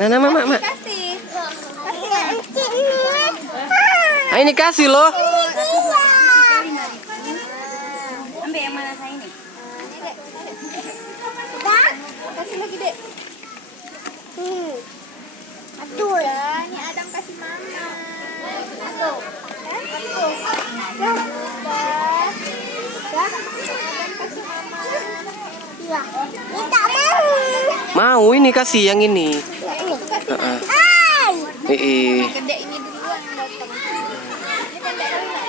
Nah, mama, mak. Kasih. Ah, ini kasih loh. Ambil yang mana saya ini? Kasih lagi, Dek. Aduh. Ini Adam kasih mama. Aduh. Mau ini kasih yang ini. Gede ini duluan datang. Ini pendek kali nak.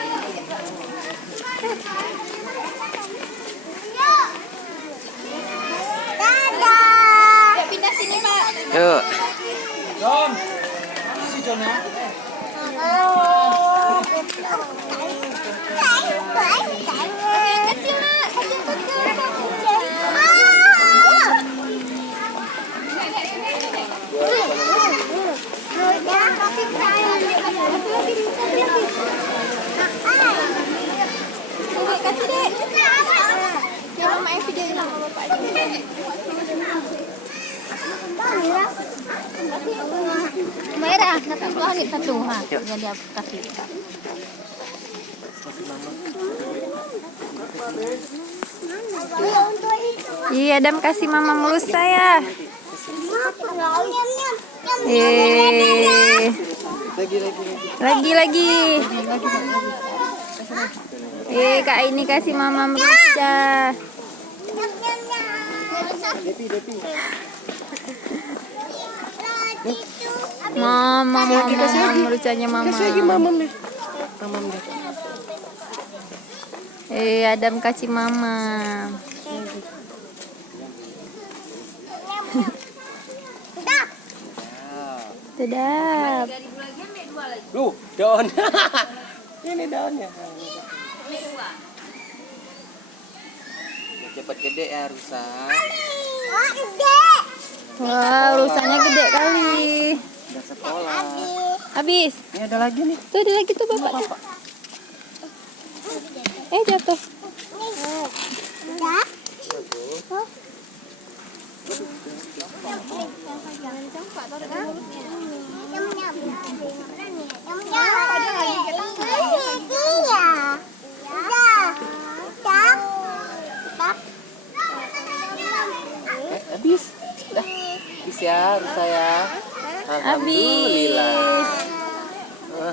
Dadah. Ya pindah sini, Pak. Yuk. John, mana si John ya? Kecil, Nak. Kecil. Kasih, Dek. Biar mama yang videoin sama bapak aja. Merah, kata keluar nih satu. Ya dia kasih. Iya, Adam kasih mama mulus saya. Lagi. Kak ini kasih mama meruca. Mama merucanya mama. Kasih lagi mamam deh. Mamam deh. Adam kasih mama. Sedap. Loh, daun. Ini daunnya. Cepat gede ya rusak. Wah, rusaknya gede kali. Udah sekolah. Habis. Ini ada lagi nih. Tuh ada lagi tuh bapak tuh. Jatuh. Habis. Dah. Habis ya rusak ya. Habis. Alhamdulillah.